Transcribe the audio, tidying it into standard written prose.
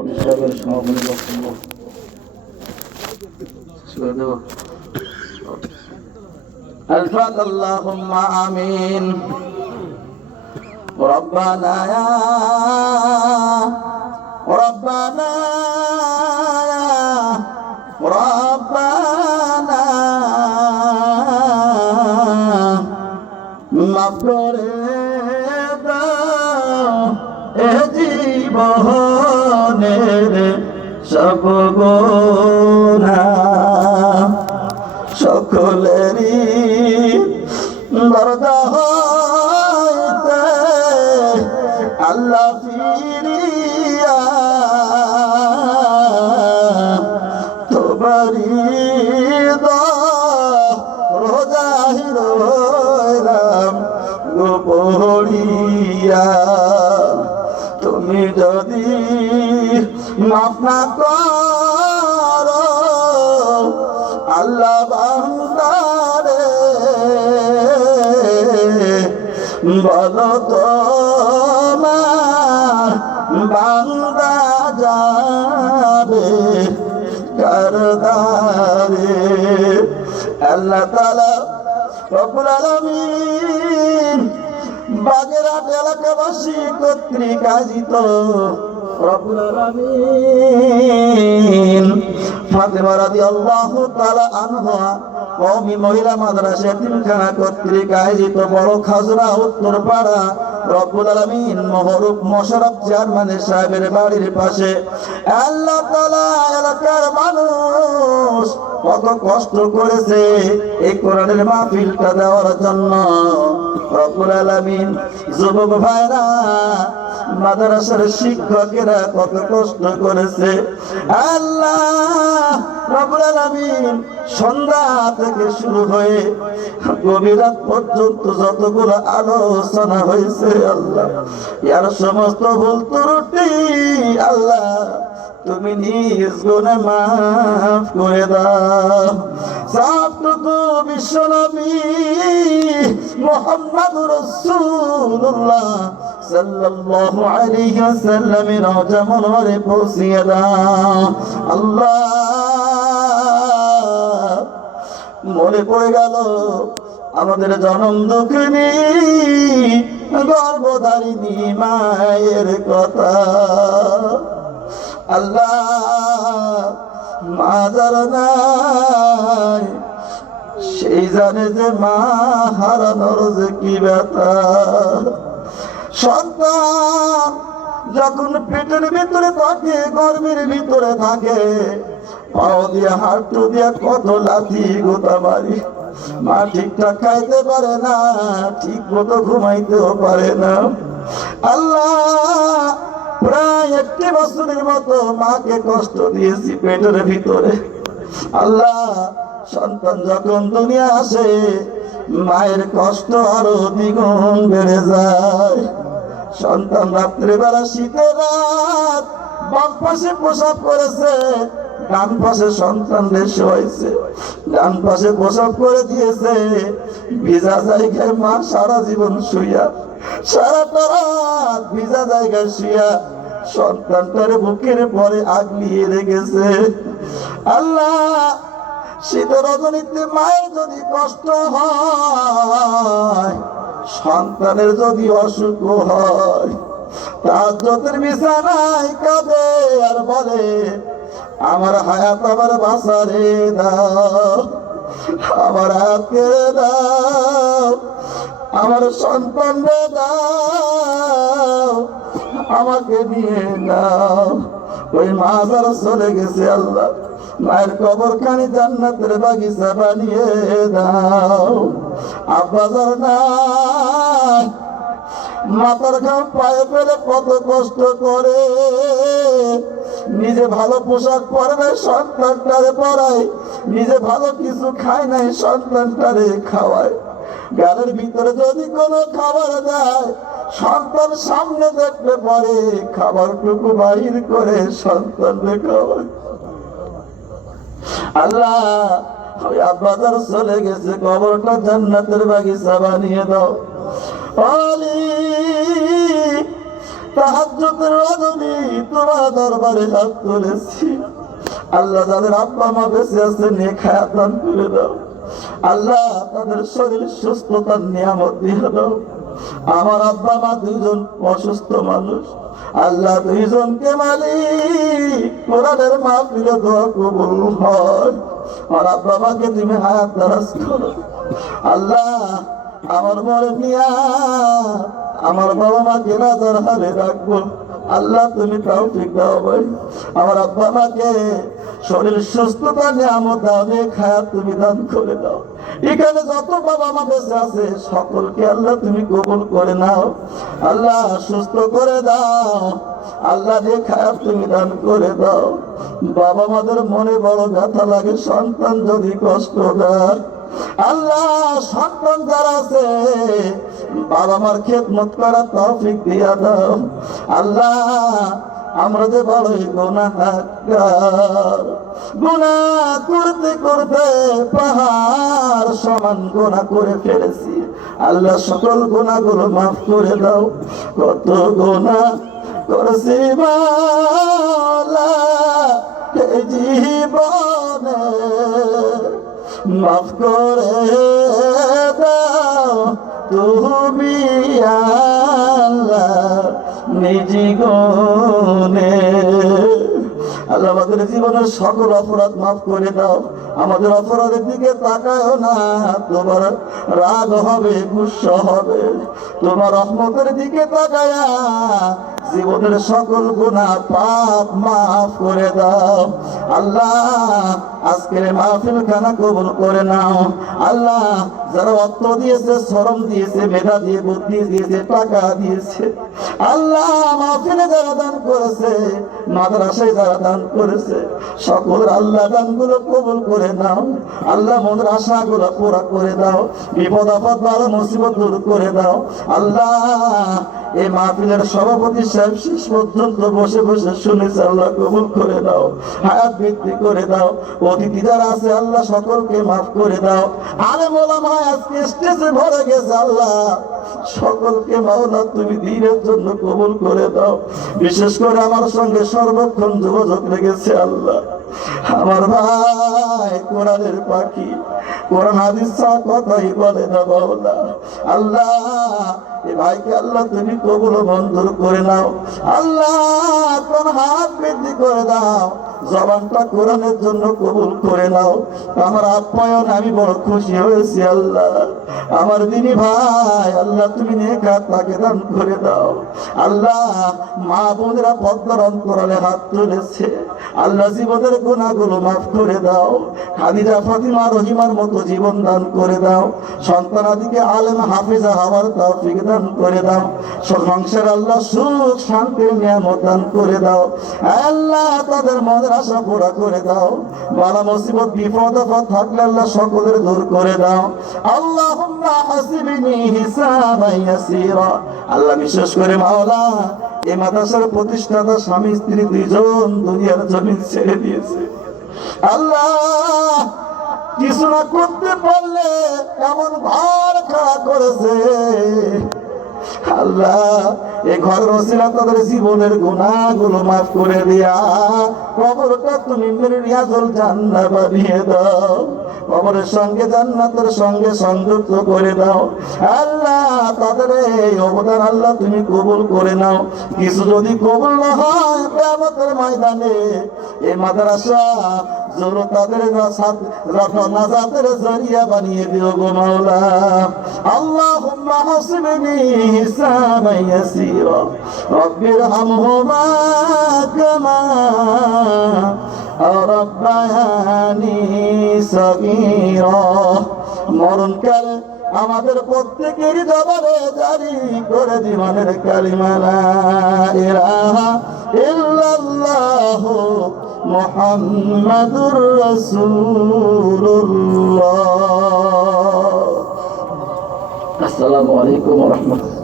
সভাপতি সাহেবের সমাপনী বক্তব্য اللهم آمين ربنا يا ربنا ربنا মাফ করে দাও এ জীবনের সব গুনাহ সকলেরই দরজা হইতে আল্লাহ ফিরিয়া তোমারি রোজাহি রইলাম গোপড়িয়া তুমি যদি মাফ না করো আল্লাহ বান্দারে বলো তোমার বান্দা যাবে কারদারে আল্লাহ তাআলা রব্বুল আলামিন বাগেরহাট এলাকাবাসী কর্তৃক আয়োজিত রব্বুল আলামিন ফাতেমা রাদিয়াল্লাহু তাআলা আনহা কওমি মহিলা মাদ্রাসা এতিমখানা কর্তৃক আয়োজিত বড় খাজরা উত্তরপাড়া রব্বুল আলামিন মোশাররফ চেয়ারম্যান সাহেবের বাড়ির পাশে আল্লাহ তাআলা এলাকার মানুষ কত কষ্ট করেছে এই কোরআনের মাহফিলটা দেওয়ার জন্য রব্বুল আলামিন যুবক ভাইরা মাদ্রাসার শিক্ষকেরা কত কষ্ট করেছে আল্লাহ রব্বুল আলামিন সন্ধ্যা থেকে শুরু হয়ে গভীর রাত পর্যন্ত যতগুলো আলোচনা হয়েছে আল্লাহ ইয়ার সমস্ত ভুল ত্রুটি আল্লাহ তুমি নিজ গুণে মাফ করে দাও সাবটুকু বিশ্বনবী মুহাম্মদুর রাসূলুল্লাহ সাল্লাল্লাহু আলাইহি ওয়াসাল্লামের রওজা মুবারকে পৌঁছিয়ে দাও আল্লাহ মনে পড়ে গেল আমাদের জনম দুঃখিনী গর্ভধারিণী মায়ের কথা আল্লাহ মাদার নাই সেই জানে যে মা হারানোর যে কি ব্যথা সন্তান যখন পেটের ভিতরে থাকে গর্ভের ভিতরে থাকে পাও দিয়ে হাঁটু দিয়ে কত লাথি গোতা মারি মা ঠিকঠাক খাইতে পারে না ঠিক মতো ঘুমাইতেও পারে না আল্লাহ প্রায় 1 বছরের মতো মাকে কষ্ট দিয়েছি পেটের ভিতরে আল্লাহ সন্তান যখন দুনিয়া আসে মায়ের কষ্ট আরো দ্বিগুণ বেড়ে যায় সন্তান রাত্রিবেলা শীতের রাত বাম পাশে প্রসাব করেছে ডান পাশে সন্তান রেশে হয়েছে ডান পাশে প্রসাব করে দিয়েছে ভিজা জায়গায় মা সারা জীবন শুইয়া সারাটা রাত ভিজা জায়গায় শুইয়া সন্তানটার বুকের পরে আগলিয়ে রেখেছে আল্লাহ শীতের রজনীতে মায়ের যদি কষ্ট হয় সন্তানের যদি অসুখ হয় তাহাজ্জুদের বিছানায় কাঁদে আর বলে আমার হায়াত আমার বাঁচারে দাও আমার হায়াত কেড়ে দাও আমার সন্তান দাও আমাকে নিয়ে নাও ওই মা যারা চলে গেছে আল্লাহ মায়ের কবরখানি জান্নাতের বাগিচা বানিয়ে দাও আব্বা যার নাই মাথার ঘাম পায়ে ফেলে কত কষ্ট করে নিজে ভালো পোশাক পরে নাই সন্তানটারে পরায় নিজে ভালো কিছু খায় নাই সন্তানটারে খাওয়ায় গালের ভিতরে যদি কোনো খাবার যায় সন্তান সামনে দেখলে পরে খাবারটুকু বাহির করে সন্তানকে খাওয়ায় আল্লাহ ওই আব্বা যার চলে গেছে কবরটা জান্নাতের বাগিচা বানিয়ে দাও তাহাজ্জুদের রজনী তোমার দরবারে হাত তুলেছি। আল্লাহ যাদের আব্বা মা বেঁচে আছে নেক হায়াত দান করে দাও। আল্লাহ তাদের শরীর সুস্থতার নিয়ামত দিয়ে দাও। আমার আব্বা মা দুইজন অসুস্থ মানুষ, আল্লাহ দুইজনকে মালিক কোরআনের মাহফিলে দোয়া কবুল হয়। আমার আব্বা মাকে তুমি হায়াত দারাজ করো। আল্লাহ আমার মরে নিয়া আমার বাবা মাকে রাজার হালে রাখবো। আল্লাহ তুমি তৌফিক দাও ভাই। আমার আব্বা মাকে শরীর সুস্থতা নিয়ামত দাও, নেক হায়াত তুমি দান করে দাও। এখানে যত বাবা মা বেঁচে আছে সকলকে আল্লাহ তুমি কবুল করে নাও। আল্লাহ সুস্থ করে দাও। আল্লাহ নেক হায়াত তুমি দান করে দাও। বাবা মাদের মনে বড় ব্যথা লাগে সন্তান যদি কষ্ট দেয়। আল্লাহ সন্তান যারা আছে বাবা মার খেদমত করার তৌফিক দিয়া দাও। আল্লাহ আমরা যে বড়ই গুনাহগার, গুনাহ করতে করতে পাহাড় সমান গুনাহ করে ফেলেছি। আল্লাহ সকল গুনাহগুলো মাফ করে দাও। কত গুনাহ করেছি মাওলা এই জীবনে, মাফ করে দাও তুমি আল্লাহ নিজ গুণে। আল্লাহ আমাদের জীবনের সকল অপরাধ মাফ করে দাও। আমাদের অপরাধের দিকে তাকায়ও না, তোমার রাগ হবে, গুসা হবে। তোমার রহমতের দিকে তাকায়া জীবনের সকল গুনাহ পাপ মাফ করে দাও। আল্লাহ আজকের মাহফিল খানা কবুল করে নাও। আল্লাহ যারা অর্থ দিয়েছে, শ্রম দিয়েছে, মেধা দিয়ে, বুদ্ধি দিয়েছে, টাকা দিয়েছে, আল্লাহ মাহফিলে যারা দান করেছে, মাদ্রাসায় যারা দান করেছে, সকল আল্লাহ দানগুলো কবুল করে নাও। আল্লাহ মনের আশাগুলো পুরা করে দাও। বিপদ আপদ বালা মুসিবত দূর করে দাও। আল্লাহ এই মাহফিলের সভাপতি সাহেব শেষ পর্যন্ত বসে বসে শুনেছে, আল্লাহ কবুল করে দাও, হায়াত বৃদ্ধি করে দাও। অতিথি যারা আছে আল্লাহ সকলকে মাফ করে দাও। আলেম ওলামা আজকে স্টেজে ভরে গেছে, আল্লাহ সকলকে মাওলা তুমি দিনের জন্য কবুল করে দাও। বিশেষ করে আমার সঙ্গে সর্বক্ষণ যোগাযোগ রেখেছে আল্লাহ আমার ভাই, কোরআনের পাখি, কোরআন হাদিস ছাড়া কথাই বলে না মাওলা। আল্লাহ এ ভাইকে আল্লাহ তুমি কবুল মঞ্জুর করে নাও। আল্লাহ কোন হাত বৃদ্ধি করে দাও, জবানটা কোরআনের জন্য কবুল করে নাও। আমার আপ্যায়ন আমি বড় খুশি হয়েছি আল্লাহ। আমার দিনী ভাই আল্লাহ তুমি নেক হাত তাকে দান করে দাও। আল্লাহ মা বোনেরা পদ্মার অন্তরালে হাত তুলেছে, আল্লাহ জীবনের গুনাহগুলো মাফ করে দাও। খাদিজা ফাতিমা রহিমার মতো জীবন দান করে দাও। সন্তানাদিকে আলেম হাফেজা হওয়ার তৌফিক দান করে দাও। সংসার আল্লাহ সুখ শান্তির নিয়ামত দান করে দাও। আল্লাহ তাদের মনের আশা পুরা করে দাও। বালা মুসিবত বিপদ আপদ থাকলে আল্লাহ সকলের দূর করে দাও। আল্লাহুম্মা হাসিবনি হিসাবান ইয়াসীরা। আল্লাহ বিশেষ করে মাওলা এই মাদ্রাসার প্রতিষ্ঠাতা স্বামী স্ত্রী দুইজন দুনিয়ার জমিন ছেড়ে দিয়েছে। আল্লাহ কিছু না করতে পারলে এমন ভার খাড়া করেছে। আল্লাহ এই ঘর রসিলা তাদের জীবনের গুনাহগুলো মাফ করে দিয়া কবরটা তুমি রিয়াজুল জান্নাত বানিয়ে দাও। কবরের সঙ্গে জান্নাতের সঙ্গে সংযুক্ত করে দাও। আল্লাহ তাদের এই অবদান আল্লাহ তুমি কবুল করে নাও। কিছু যদি কবুল না হয় কিয়ামতের ময়দানে এই মাদ্রাসা জোর তাদের নাজাতের জরিয়া বানিয়ে দিও গো মাওলা। আল্লাহুম্মা হাসিবনি হিসাবান ইয়াসীরা রব্বিরহামহুমা কামা রাব্বায়ানি সগীরা। মরণকালে আমাদের প্রত্যেকের জবানে জারি করে জীবনের কালিমা লা ইলাহা ইল্লাল্লাহু মুহাম্মাদুর রাসূলুল্লাহ। আসসালামু আলাইকুম ওয়া রাহমাতুল্লাহ।